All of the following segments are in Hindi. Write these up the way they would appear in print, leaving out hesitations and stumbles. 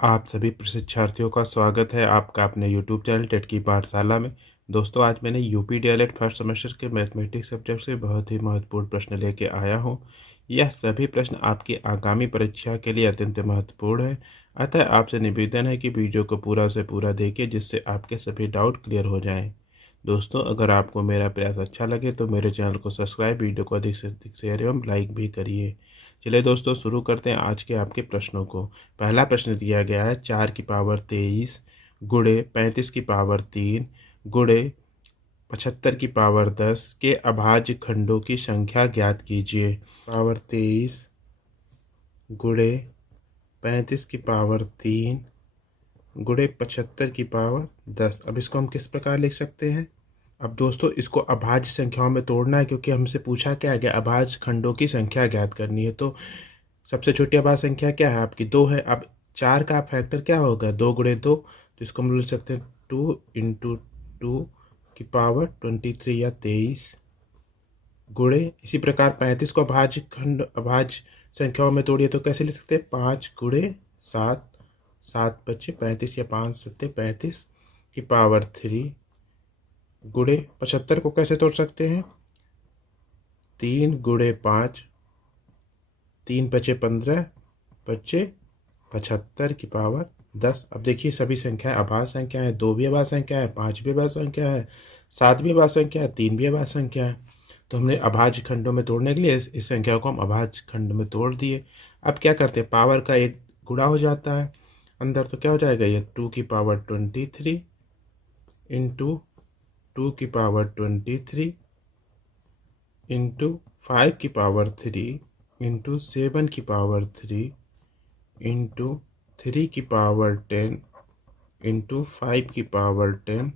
आप सभी प्रशिक्षार्थियों का स्वागत है आपका अपने YouTube चैनल टेट की पाठशाला में। दोस्तों, आज मैंने यूपी डीएलएड फर्स्ट सेमेस्टर के मैथमेटिक्स सब्जेक्ट से बहुत ही महत्वपूर्ण प्रश्न लेके आया हूँ। यह सभी प्रश्न आपकी आगामी परीक्षा के लिए अत्यंत महत्वपूर्ण है। अतः आपसे निवेदन है कि वीडियो को पूरा से पूरा देखिए, जिससे आपके सभी डाउट क्लियर हो जाएं। दोस्तों, अगर आपको मेरा प्रयास अच्छा लगे तो मेरे चैनल को सब्सक्राइब, वीडियो को अधिक से अधिक शेयर एवं लाइक भी करिए। चलिए दोस्तों, शुरू करते हैं आज के आपके प्रश्नों को। पहला प्रश्न दिया गया है 4 की पावर 23 गुणे 35 की पावर 3 गुणे 75 की पावर 10 के अभाज्य खंडों की संख्या ज्ञात कीजिए। पावर 23 गुणे 35 की पावर 3 गुणे 75 की पावर 10। अब इसको हम किस प्रकार लिख सकते हैं? अब दोस्तों, इसको अभाज्य संख्याओं में तोड़ना है, क्योंकि हमसे पूछा क्या गया, अभाज्य खंडों की संख्या ज्ञात करनी है। तो सबसे छोटी अभाज्य संख्या क्या है आपकी? 2 है। अब 4 का फैक्टर क्या होगा? 2 गुणे 2, तो इसको हम लिख सकते हैं 2 × 2 की पावर 23 या 23 गुणे, इसी प्रकार 35 को अभाज्य संख्याओं में तोड़िए तो कैसे लिख सकते हैं? 5 गुणे 7, 7 बचे 35 या 5 सत्ते 35 की पावर 3 गुणे 75 को कैसे तोड़ सकते हैं? 3 गुणे 5, 3 बचे 15 बचे 75 की पावर 10। अब देखिए, सभी संख्याएं अभाज्य संख्या है। 2 भी अभाज्य संख्या है, 5 भी अभाज्य संख्या है, 7 भी अभाज्य संख्या है, 3 भी अभाज्य संख्या है। तो हमने अभाज्य खंडों में तोड़ने के लिए इस संख्या को हम अभाज्य खंड में तोड़ दिए। अब क्या करते हैं? पावर का एक गुणा हो जाता है अंदर, तो क्या हो जाएगा? ये 2 की पावर 23 इंटू 2 की पावर 23 इंटू 5 की पावर 3 इंटू 7 की पावर 3 इंटू 3 की पावर 10 इंटू 5 की पावर 10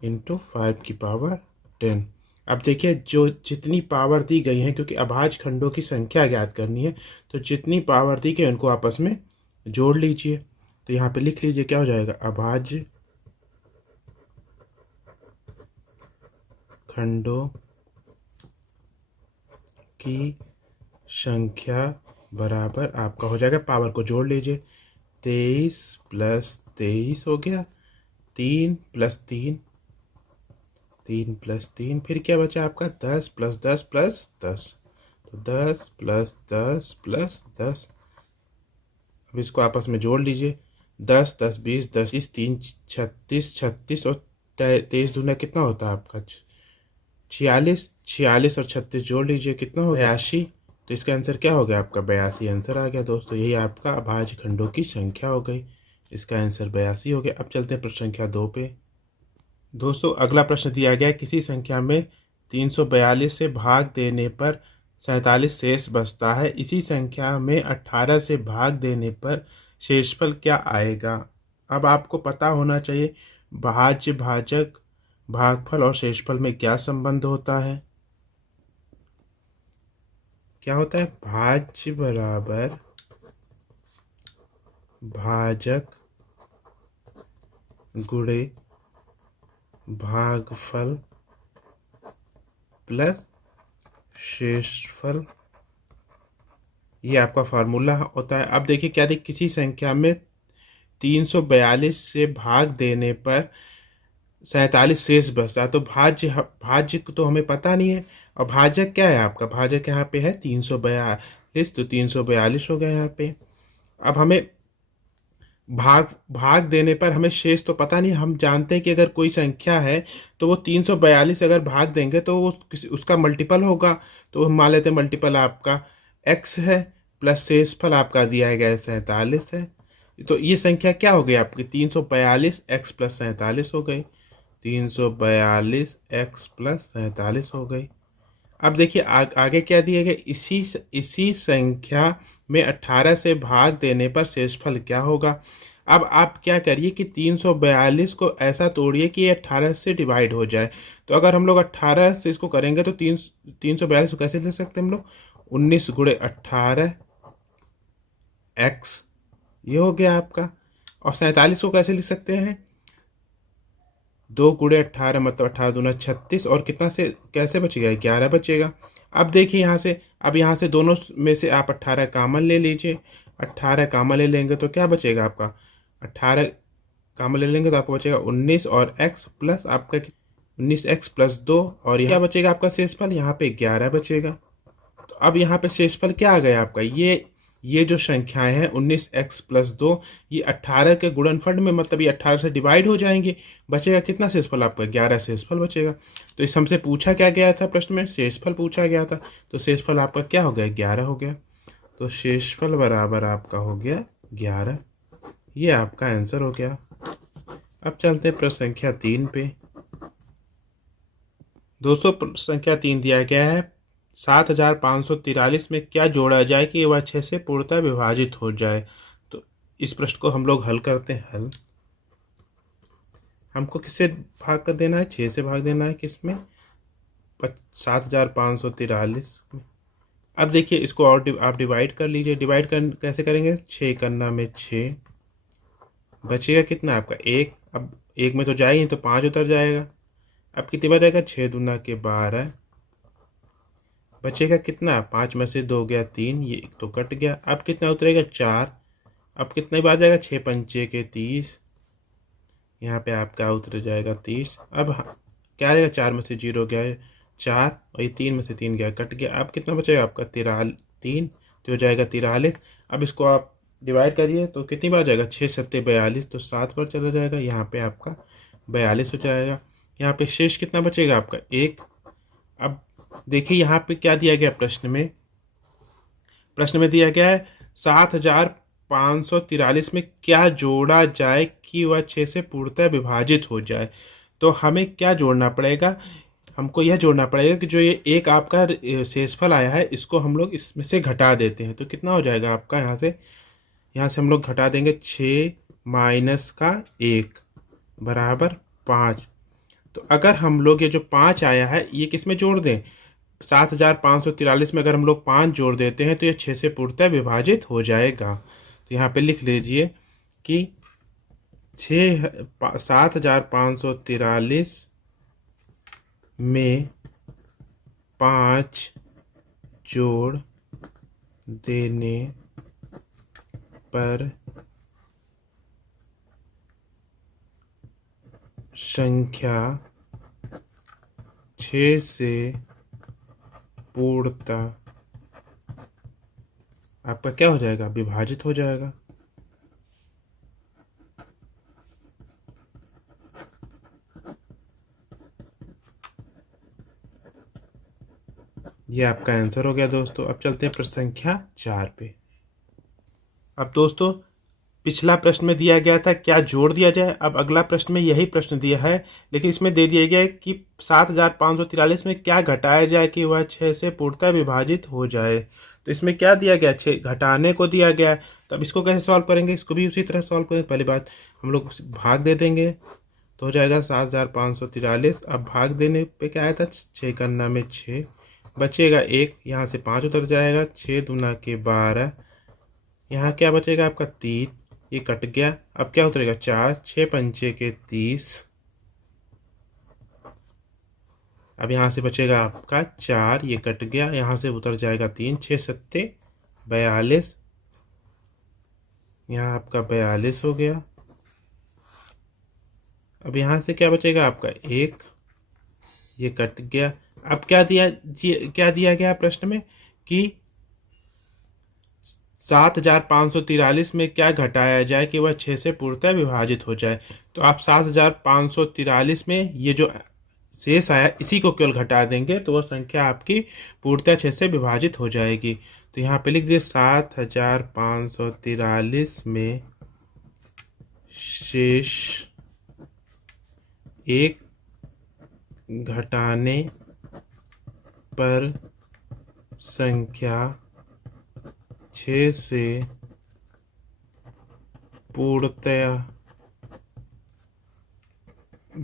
इंटू 5 की पावर 10। अब देखिए, जो जितनी पावर दी गई है, क्योंकि अभाज्य खंडों की संख्या ज्ञात करनी है, तो जितनी पावर दी गई उनको आपस में जोड़ लीजिए। तो यहाँ पे लिख लीजिए, क्या हो जाएगा? अभाज्य खंडों की संख्या बराबर आपका हो जाएगा, पावर को जोड़ लीजिए, 23 + 23 हो गया, 3 + 3, 3 + 3, फिर क्या बचा आपका? 10 + 10 + 10, तो 10 + 10 + 10। अब इसको आपस में जोड़ लीजिए, 10 10 20 10 30 3 36 36 और 23 दूना कितना होता है आपका? 46। 46 और 36 जोड़ लीजिए, कितना हो गया? 82। तो इसका आंसर क्या हो गया आपका? 82 आंसर आ गया। दोस्तों, यही आपका अभाज्य खंडों की संख्या हो गई। इसका आंसर 82 हो गया। अब चलते हैं प्रश्न संख्या 2 पे। दोस्तों, अगला प्रश्न दिया गया है, किसी संख्या में 342 से भाग देने पर 47 शेष बचता है, इसी संख्या में 18 से भाग देने पर शेषफल क्या आएगा? अब आपको पता होना चाहिए भाज्य, भाजक, भागफल और शेषफल में क्या संबंध होता है। क्या होता है? भाज्य बराबर भाजक गुणे भागफल प्लस शेषफल, ये आपका फार्मूला होता है। अब देखिए, क्या देखिए, किसी संख्या में 342 से भाग देने पर 47 शेष बचता है, तो भाज्य तो हमें पता नहीं है। और भाजक क्या है आपका? भाजक यहाँ पे है 342, तो 342 हो गया यहाँ पे। अब हमें भाग देने पर हमें शेष तो पता नहीं। हम जानते हैं कि अगर कोई संख्या है तो वो 342 अगर भाग देंगे तो वो उसका मल्टीपल होगा। तो हम मान लेते हैं मल्टीपल आपका x है, प्लस शेषफल आपका दिया गया है 47 है। तो ये संख्या क्या हो गई आपकी? 342 x + 47 हो गई। 342 x + 47 हो गई। अब देखिए, आगे क्या दिए गए? इसी संख्या में 18 से भाग देने पर शेषफल क्या होगा? अब आप क्या करिए कि 342 को ऐसा तोड़िए कि ये 18 से डिवाइड हो जाए। तो अगर हम लोग 18 से इसको करेंगे तो 342 को कैसे लिख सकते हैं हम लोग? 19 × 18 x, ये हो गया आपका। और 47 को कैसे लिख सकते हैं? 2 × 18 मतलब 18 दूना 36, और कितना से कैसे बचेगा? 11 बचेगा। अब देखिए, यहाँ से दोनों में से आप 18 कॉमन ले लीजिए। 18 कामा ले लेंगे तो क्या बचेगा आपका, 18 कामा ले लेंगे तो आपको बचेगा 19 और x प्लस आपका 19x+2 और यहाँ क्या बचेगा आपका शेषफल, यहाँ पे 11 बचेगा। तो अब यहाँ पे शेषफल क्या आ गया आपका, ये जो संख्याएं हैं 19x+2 ये 18 के गुणनफल में, मतलब ये 18 से डिवाइड हो जाएंगे। बचेगा कितना शेषफल आपका, 11 शेषफल बचेगा। तो इस हमसे पूछा क्या गया था प्रश्न में, शेषफल पूछा गया था। तो शेषफल आपका क्या हो गया, 11 हो गया। तो शेषफल बराबर आपका हो गया 11। ये आपका आंसर हो गया। अब चलते हैं प्रश्न संख्या 3 पे। दोस्तों प्रश्न संख्या 3 दिया गया है 7543 में क्या जोड़ा जाए कि वह 6 से पूर्णतः विभाजित हो जाए। तो इस प्रश्न को हम लोग हल करते हैं। हल हमको किससे भाग कर देना है, 6 से भाग देना है। किसमें, 7543 में। अब देखिए इसको और आप डिवाइड कर लीजिए। डिवाइड कर कैसे करेंगे, 6 करना में 6, बचेगा कितना आपका 1। अब 1 में तो जाएगी तो 5 उतर जाएगा। अब कितनी बार जाएगा, 6 दूना के 12, बचेगा कितना, 5 में से 2 गया 3, ये एक तो कट गया। अब कितना उतरेगा, 4। अब कितनी बार जाएगा, 6 पंचे के 30, यहाँ पे आपका उतर जाएगा 30। अब क्या रहेगा, 4 में से 0 गया 4 और ये 3 में से 3 गया कट गया। अब कितना बचेगा आपका 3 तो हो जाएगा 43। अब इसको आप डिवाइड करिए तो कितनी बार जाएगा, 6 सत्ते 42, तो 7 बार चला जाएगा। यहाँ पे आपका 42 हो जाएगा। यहाँ पे शेष कितना बचेगा आपका 1। अब देखिए यहाँ पे क्या दिया गया प्रश्न में दिया गया है 7543 में क्या जोड़ा जाए कि वह 6 से पूर्णतः विभाजित हो जाए। तो हमें क्या जोड़ना पड़ेगा, हमको यह जोड़ना पड़ेगा कि जो ये एक आपका शेषफल आया है इसको हम लोग इसमें से घटा देते हैं। तो कितना हो जाएगा आपका, यहाँ से हम लोग घटा देंगे 6 माइनस का 1 बराबर 5। तो अगर हम लोग ये जो 5 आया है ये किस में जोड़ दें, 7543 में अगर हम लोग 5 जोड़ देते हैं तो ये 6 से पूर्णतः विभाजित हो जाएगा। तो यहाँ पे लिख लीजिए कि 7543 में 5 जोड़ देने पर संख्या 6 से पूर्णतः आपका क्या हो जाएगा, विभाजित हो जाएगा। ये आपका आंसर हो गया दोस्तों। अब चलते हैं प्रश्न संख्या 4 पे। अब दोस्तों पिछला प्रश्न में दिया गया था क्या जोड़ दिया जाए, अब अगला प्रश्न में यही प्रश्न दिया है, लेकिन इसमें दे दिया गया है कि 7543 में क्या घटाया जाए कि वह 6 से पूर्णतः विभाजित हो जाए। तो इसमें क्या दिया गया, 6 घटाने को दिया गया है। तो अब इसको कैसे सॉल्व करेंगे, इसको भी उसी तरह सॉल्व करेंगे। पहली बात हम लोग भाग दे देंगे तो हो जाएगा 7543। अब भाग देने पे क्या आया था, 6 करना में 6, बचेगा 1, यहाँ से 5 उतर जाएगा, 6 दूना के 12, यहाँ क्या बचेगा आपका 3, ये कट गया। अब क्या उतरेगा 4, 6 पंचे के 30, अब यहाँ से बचेगा आपका 4, ये कट गया, यहाँ से उतर जाएगा 3, 6 सत्ते 42, यहाँ आपका 42 हो गया। अब यहाँ से क्या बचेगा आपका 1, ये कट गया। अब क्या दिया गया प्रश्न में कि 7543 में क्या घटाया जाए कि वह 6 से पूर्णतः विभाजित हो जाए। तो आप 7543 में ये जो शेष आया इसी को केवल घटा देंगे तो वह संख्या आपकी पूर्णतः 6 से विभाजित हो जाएगी। तो यहाँ पे लिख दिए 7543 में शेष 1 घटाने पर संख्या 6 से पूर्णतः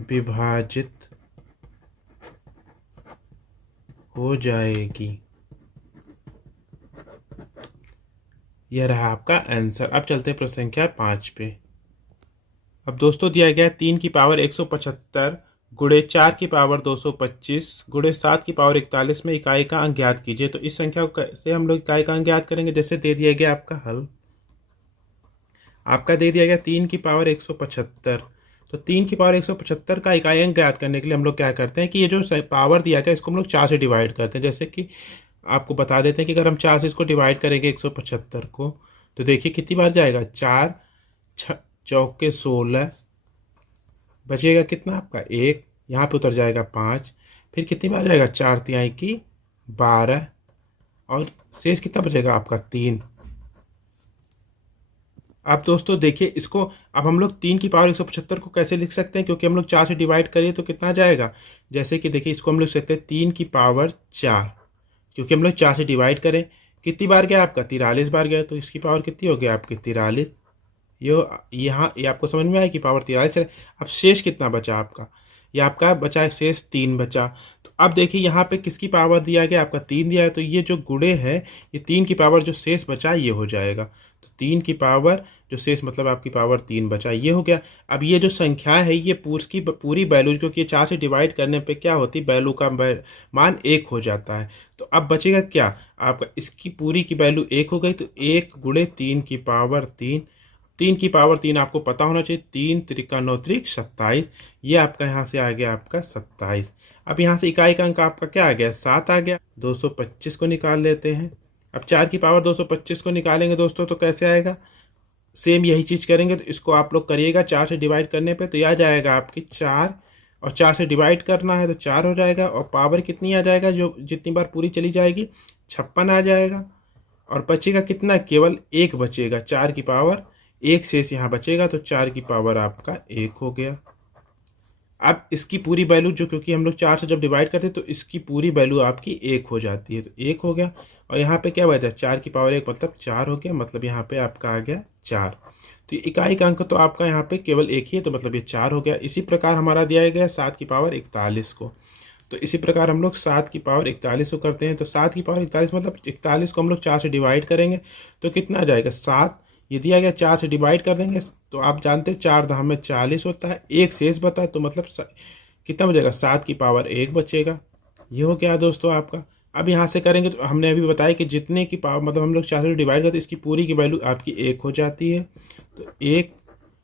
विभाजित हो जाएगी। यह रहा आपका आंसर। अब चलते हैं प्रश्न संख्या 5 पे। अब दोस्तों दिया गया 3 की पावर 175 गुणे 4 की पावर 225 गुणे 7 की पावर 41 में इकाई का अंक ज्ञात कीजिए। तो इस संख्या को कैसे हम लोग इकाई का अंक ज्ञात करेंगे, जैसे दे दिया गया आपका हल। आपका दे दिया गया 3 की पावर 175। तो 3 की पावर 175 का इकाई अंक ज्ञात करने के लिए हम लोग क्या करते हैं कि ये जो पावर दिया गया इसको हम लोग 4 से डिवाइड करते हैं। जैसे कि आपको बता देते हैं कि अगर हम 4 से इसको डिवाइड करेंगे 175 को, तो देखिए कितनी बार जाएगा, 4 चौके 16, बचेगा कितना आपका 1, यहाँ पे उतर जाएगा 5, फिर कितनी बार जाएगा 4 की 12, और शेष कितना बचेगा आपका 3। अब दोस्तों देखिए इसको, अब हम लोग 3 की पावर 175 को कैसे लिख सकते हैं, क्योंकि हम लोग 4 से डिवाइड करिए तो कितना जाएगा, जैसे कि देखिए इसको हम लिख सकते हैं 3 की पावर 4, क्योंकि हम लोग 4 से डिवाइड करें, कितनी बार गया आपका 43 बार गया, तो इसकी पावर कितनी हो गई आपकी 43। ये आपको समझ में आया कि पावर 43 है। अब शेष कितना बचा आपका, ये आपका बचा है शेष 3 बचा। तो अब देखिए यहाँ पे किसकी पावर दिया गया, आपका 3 दिया है, तो ये जो गुणे है, ये 3 की पावर जो शेष बचा ये हो जाएगा। तो 3 की पावर जो शेष मतलब आपकी पावर 3 बचा, ये हो गया। अब ये जो संख्या है ये पूरी वैल्यू, क्योंकि 4 से डिवाइड करने पे क्या होती है, वैल्यू का मान 1 हो जाता है। तो अब बचेगा क्या आपका, इसकी पूरी की वैल्यू 1 हो गई, तो 1 गुणे 3 की पावर 3। 3 की पावर 3 आपको पता होना चाहिए, 3 त्रिका 9 त्रिक 27, ये आपका यहाँ से आ गया आपका 27। अब यहाँ से इकाई का अंक आपका क्या आ गया, 7 आ गया। 225 को निकाल लेते हैं। अब 4 की पावर 225 को निकालेंगे दोस्तों तो कैसे आएगा, सेम यही चीज़ करेंगे। तो इसको आप लोग करिएगा 4 से डिवाइड करने पे, तो यह आ जाएगा आपकी 4, और 4 से डिवाइड करना है तो 4 हो जाएगा, और पावर कितनी आ जाएगा, जो जितनी बार पूरी चली जाएगी 56 आ जाएगा। और बचेगा कितना, केवल 1 बचेगा, 4 की पावर 1 शेष यहाँ बचेगा, तो 4 की पावर आपका 1 हो गया। अब इसकी पूरी वैल्यू जो, क्योंकि हम लोग 4 से जब डिवाइड करते हैं तो इसकी पूरी वैल्यू आपकी 1 हो जाती है, तो 1 हो गया। और यहाँ पे क्या बचा, 4 की पावर 1 मतलब 4 हो गया, मतलब यहाँ पे आपका आ गया 4। तो इकाई का अंक तो आपका यहाँ पे केवल 1 ही है, तो मतलब ये 4 हो गया। इसी प्रकार हमारा दिया गया 7 की पावर 41 को, तो इसी प्रकार हम लोग 7 की पावर 41 को करते हैं। तो 7 की पावर 41 मतलब 41 को हम लोग 4 से डिवाइड करेंगे तो कितना आ जाएगा 7, ये दिया गया 4 से डिवाइड कर देंगे तो आप जानते हैं 4 दहा में 40 होता है, 1 शेष बता है, तो मतलब कितना बचेगा, 7 की पावर 1 बचेगा। ये हो गया दोस्तों आपका। अब यहाँ से करेंगे तो हमने अभी बताया कि जितने की पावर मतलब हम लोग 4 से डिवाइड करते हैं इसकी पूरी की वैल्यू आपकी 1 हो जाती है। तो 1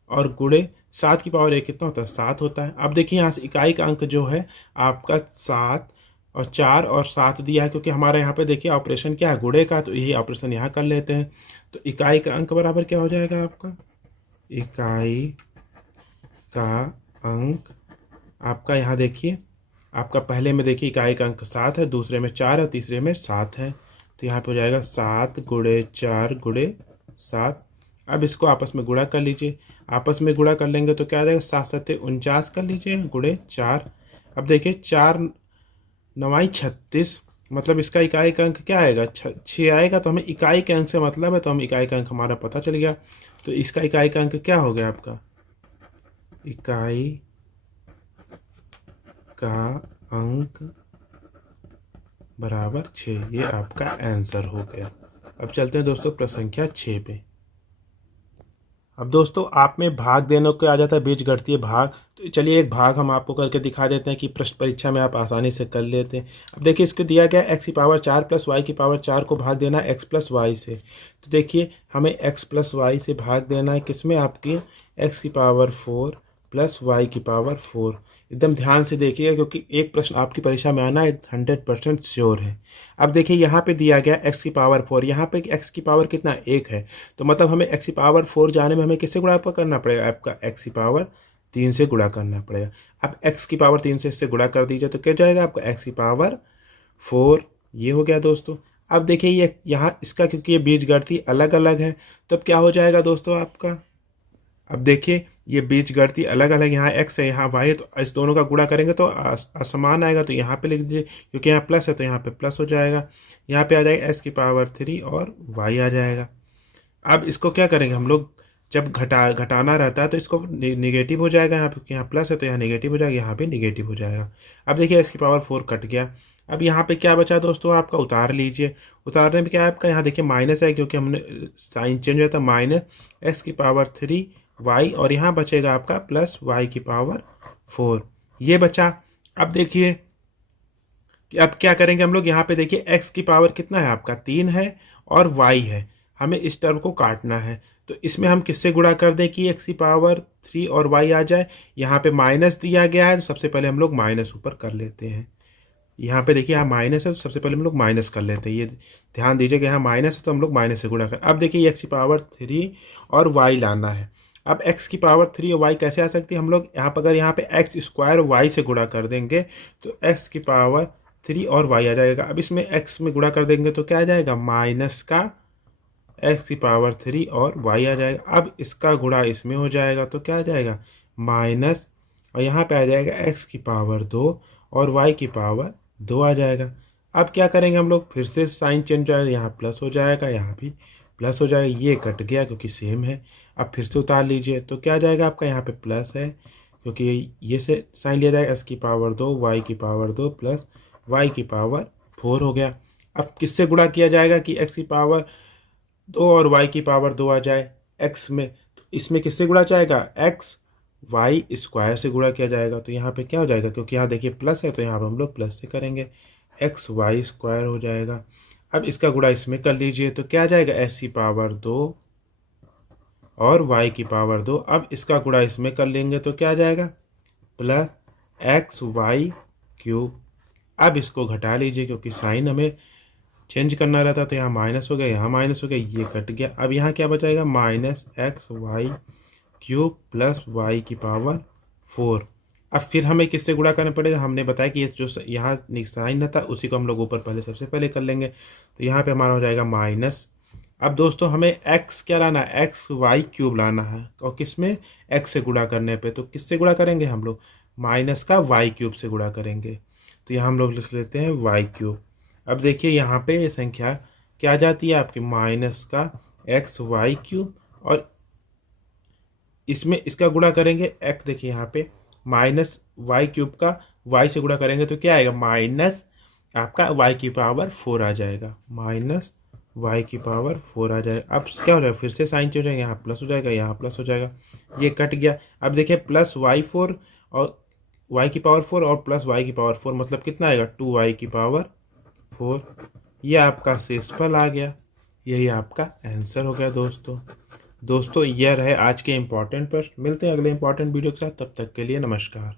और गुणे 7 की पावर 1 कितना होता है, 7 होता है। अब देखिए यहाँ से इकाई का अंक जो है आपका 7 और 4 और 7 दिया है, क्योंकि हमारे यहाँ पे देखिए ऑपरेशन क्या है, गुणे का, तो यही ऑपरेशन यहाँ कर लेते हैं। तो इकाई का अंक बराबर क्या हो जाएगा आपका, इकाई का अंक आपका यहाँ देखिए, आपका पहले में देखिए इकाई का अंक 7 है, दूसरे में 4 है, तीसरे में 7 है, तो यहाँ पे हो जाएगा 7 गुणे 4 गुणे 7। अब इसको आपस में गुणा कर लीजिए, आपस में गुणा कर लेंगे तो क्या आ जाएगा, 7 7 49 कर लीजिए गुणे 4। अब देखिए 4 9 36, मतलब इसका इकाई का अंक क्या आएगा, 6 आएगा। तो हमें इकाई के अंक से मतलब है, तो हम इकाई का अंक हमारा पता चल गया। तो इसका इकाई का अंक क्या हो गया आपका, इकाई का अंक बराबर 6, ये आपका आंसर हो गया। अब चलते हैं दोस्तों प्रश्न संख्या 6 पे। अब दोस्तों आप में भाग देने को आ जाता है बीजगणितीय भाग, तो चलिए एक भाग हम आपको करके दिखा देते हैं कि प्रश्न परीक्षा में आप आसानी से कर लेते हैं। अब देखिए इसको दिया गया x की पावर 4 प्लस वाई की पावर 4 को भाग देना है x प्लस वाई से। तो देखिए हमें x प्लस वाई से भाग देना है किसमें, आपकी x की पावर 4 प्लस वाई की पावर 4। एकदम ध्यान से देखिएगा क्योंकि एक प्रश्न आपकी परीक्षा में आना 100% श्योर है। अब देखिए यहाँ पे दिया गया x की पावर 4, यहाँ पे x की पावर कितना 1 है, तो मतलब हमें x की पावर 4 जाने में हमें किससे गुणा करना पड़ेगा, आपका x की पावर 3 से गुणा करना पड़ेगा। अब x की पावर 3 से इससे गुणा कर दीजिए तो क्या जाएगा आपका x की पावर 4। ये हो गया दोस्तों। अब देखिए ये यहाँ इसका क्योंकि ये बीजगणितीय अलग अलग है तो अब क्या हो जाएगा दोस्तों आपका, अब देखिए ये बीजगणितीय अलग अलग, यहाँ x है यहाँ y है, तो इस दोनों का गुणा करेंगे तो असमान आएगा, तो यहाँ पे लिख दीजिए क्योंकि यहाँ प्लस है तो यहाँ पे प्लस हो जाएगा। यहाँ पे आ जाएगा x की पावर 3 और y आ जाएगा। अब इसको क्या करेंगे हम लोग, जब घटाना रहता है तो इसको निगेटिव हो जाएगा, यहाँ पे यहाँ प्लस है तो यहाँ निगेटिव हो जाएगा, यहाँ पे निगेटिव हो जाएगा। अब देखिए x की पावर 4 कट गया। अब यहाँ पे क्या बचा दोस्तों आपका, उतार लीजिए। उतारने में क्या है आपका, यहाँ देखिए माइनस है क्योंकि हमने साइन चेंज हुआ था, माइनस x की पावर 3 y, और यहाँ बचेगा आपका प्लस y की पावर 4, ये बचा। अब देखिए कि अब क्या करेंगे हम लोग, यहाँ पे देखिए x की पावर कितना है आपका 3 है और y है, हमें इस टर्म को काटना है। तो इसमें हम किससे गुणा कर दें कि एक्स की पावर 3 और वाई आ जाए। यहाँ पे माइनस दिया गया है तो सबसे पहले हम लोग माइनस ऊपर कर लेते हैं। यहाँ पे देखिए यहाँ माइनस है तो सबसे पहले हम लोग माइनस कर लेते हैं। ये ध्यान दीजिए कि यहाँ माइनस है तो हम लोग माइनस से गुणा कर। अब देखिए एक्स की पावर 3 और वाई लाना है। अब एक्स की पावर 3 और वाई कैसे आ सकती है, हम लोग यहाँ पर अगर यहाँ पे एक्स स्क्वायर वाई से गुणा कर देंगे तो एक्स की पावर 3 और वाई आ जाएगा। अब इसमें एक्स में गुणा कर देंगे तो क्या आ जाएगा, माइनस का एक्स की पावर 3 और वाई आ जाएगा। अब इसका गुणा इसमें हो जाएगा तो क्या आ जाएगा, माइनस, और यहाँ पे आ जाएगा एक्स की पावर 2 और वाई की पावर 2 आ जाएगा। अब क्या करेंगे हम लोग, फिर से साइन चेंज हो जाएगा, यहाँ प्लस हो जाएगा, यहाँ भी प्लस हो जाएगा, ये कट गया क्योंकि सेम है। अब फिर से उतार लीजिए तो क्या आ जाएगा आपका, यहाँ पे प्लस है क्योंकि ये से साइन लिया जाएगा, एक्स की पावर 2 वाई की पावर 2 प्लस वाई की पावर 4 हो गया। अब किससे गुणा किया जाएगा कि एक्स की पावर 2 और वाई की पावर 2 आ जाए एक्स में, तो इसमें किससे गुणा जाएगा, एक्स वाई स्क्वायर से गुणा किया जाएगा। तो यहाँ पे क्या हो जाएगा, क्योंकि यहाँ देखिए प्लस है तो यहाँ पे हम लोग प्लस से करेंगे, एक्स वाई स्क्वायर हो जाएगा। अब इसका गुणा इसमें कर लीजिए तो क्या आ जाएगा, एक्स की पावर 2 और वाई की पावर 2। अब इसका गुणा इसमें कर लेंगे तो क्या आ जाएगा, प्लस एक्स वाई क्यूब। अब इसको घटा लीजिए क्योंकि साइन हमें चेंज करना रहता तो यहाँ माइनस हो गया, यहाँ माइनस हो गया, ये कट गया। अब यहाँ क्या बचाएगा, minus X Y cube plus Y की पावर 4। अब फिर हमें किससे गुणा करना पड़ेगा, हमने बताया कि ये जो यहाँ साइन था उसी को हम लोग ऊपर पहले सबसे पहले कर लेंगे। तो यहाँ पे हमारा हो जाएगा माइनस। अब दोस्तों हमें एक्स क्या लाना है, एक्स वाई क्यूब लाना है, और किस में, एक्स से गुणा करने पे। तो किससे गुणा करेंगे हम लोग, माइनस का वाई क्यूब से गुणा करेंगे। तो यहाँ हम लोग लिख लेते हैं वाई क्यूब। अब देखिए यहाँ पे ये संख्या क्या आ जाती है आपकी, माइनस का एक्स वाई क्यूब, और इसमें इसका गुणा करेंगे एक्स, देखिए यहाँ पे माइनस वाई क्यूब का वाई से गुणा करेंगे तो क्या आएगा, माइनस आपका वाई की पावर 4 आ जाएगा, माइनस वाई की पावर 4 आ जाएगा। अब क्या हो जाएगा, फिर से साइन चेंज हो जाएगा, यहाँ प्लस हो जाएगा, यहाँ प्लस हो जाएगा, ये कट गया। अब देखिए प्लस वाई 4 और वाई की पावर 4 और प्लस वाई की पावर 4 मतलब कितना आएगा, 2 वाई की पावर 4। ये आपका शेषफल आ गया, यही आपका आंसर हो गया दोस्तों। यह रहे आज के इम्पॉर्टेंट प्रश्न। मिलते हैं अगले इम्पॉर्टेंट वीडियो के साथ, तब तक के लिए नमस्कार।